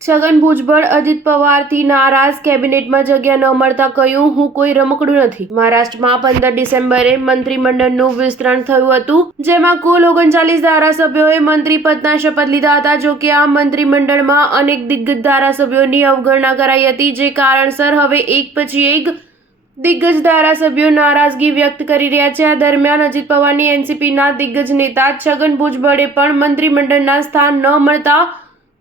છગન ભુજબળ અજીત પવારથી નારાજ, કેબિનેટમાં જગ્યા ન મળતા કહ્યું, હું કોઈ રમકડું નથી। મહારાષ્ટ્રમાં 15 ડિસેમ્બરે મંત્રીમંડળનું વિસ્તરણ થયું હતું, જેમાં કુલ 39 ધારાસભ્યોએ મંત્રીપદના શપથ લીધા હતા। જો કે આ મંત્રીમંડળમાં અનેક દિગ્ગજ ધારાસભ્યોની અવગણના કરાઈ હતી, જે કારણસર હવે એક પછી એક દિગ્ગજ ધારાસભ્યો નારાજગી વ્યક્ત કરી રહ્યા છે। આ દરમિયાન અજીત પવારની એનસીપીના દિગ્ગજ નેતા છગન ભુજબળે પણ મંત્રીમંડળના સ્થાન ન મળતા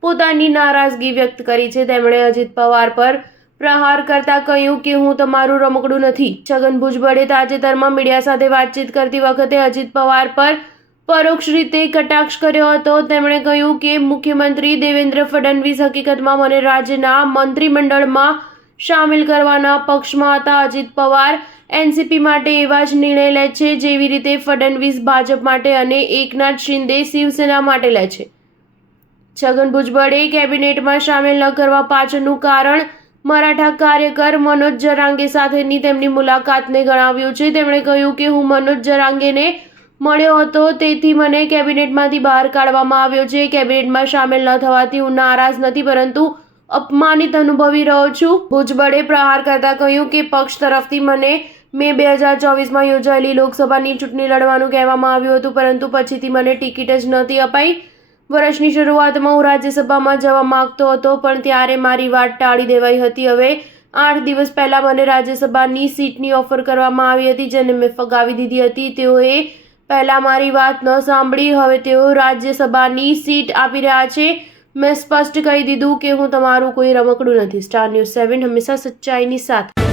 પોતાની નારાજગી વ્યક્ત કરી છે। તેમણે અજીત પવાર પર પ્રહાર કરતા કહ્યું કે હું તમારું રમકડું નથી। છગન ભુજબળે તાજેતરમાં મીડિયા સાથે વાતચીત કરતી વખતે અજીત પવાર પર પરોક્ષ રીતે કટાક્ષ કર્યો હતો। તેમણે કહ્યું કે મુખ્યમંત્રી દેવેન્દ્ર ફડણવીસ હકીકતમાં મને રાજ્યના મંત્રીમંડળમાં સામેલ કરવાના પક્ષમાં હતા। અજીત પવાર એનસીપી માટે એવા જ નિર્ણય લે છે જેવી રીતે ફડણવીસ ભાજપ માટે અને એકનાથ શિંદે શિવસેના માટે લે છે। છગન ભુજબળે કેબિનેટમાં સામેલ ન કરવા પાછળનું કારણ મરાઠા કાર્યકર મનોજ જરાંગે સાથેની તેમની મુલાકાતને ગણાવ્યું છે। તેમણે કહ્યું કે હું મનોજ જરાંગેને મળ્યો હતો, તેથી મને કેબિનેટમાંથી બહાર કાઢવામાં આવ્યો છે। કેબિનેટમાં સામેલ ન થવાથી હું નારાજ નથી, પરંતુ અપમાનિત અનુભવી રહ્યો છું। ભુજબળે પ્રહાર કરતા કહ્યું કે પક્ષ તરફથી મને મે 2024માં યોજાયેલી લોકસભાની ચૂંટણી લડવાનું કહેવામાં આવ્યું હતું, પરંતુ પછીથી મને ટિકિટ જ નહોતી અપાઈ। વર્ષની શરૂઆતમાં હું રાજ્યસભામાં જવા માંગતો હતો, પણ ત્યારે મારી વાત ટાળી દેવાઈ હતી। હવે 8 દિવસ પહેલા મને રાજ્યસભાની સીટની ઓફર કરવામાં આવી હતી, જેને મેં ફગાવી દીધી હતી। તેઓએ પહેલા મારી વાત ન સાંભળી, હવે તેઓ રાજ્યસભાની સીટ આપી રહ્યા છે। મેં સ્પષ્ટ કહી દીધું કે હું તમારું કોઈ રમકડું નથી। સ્ટાર ન્યૂઝ 7 હંમેશા સચ્ચાઈની સાથે।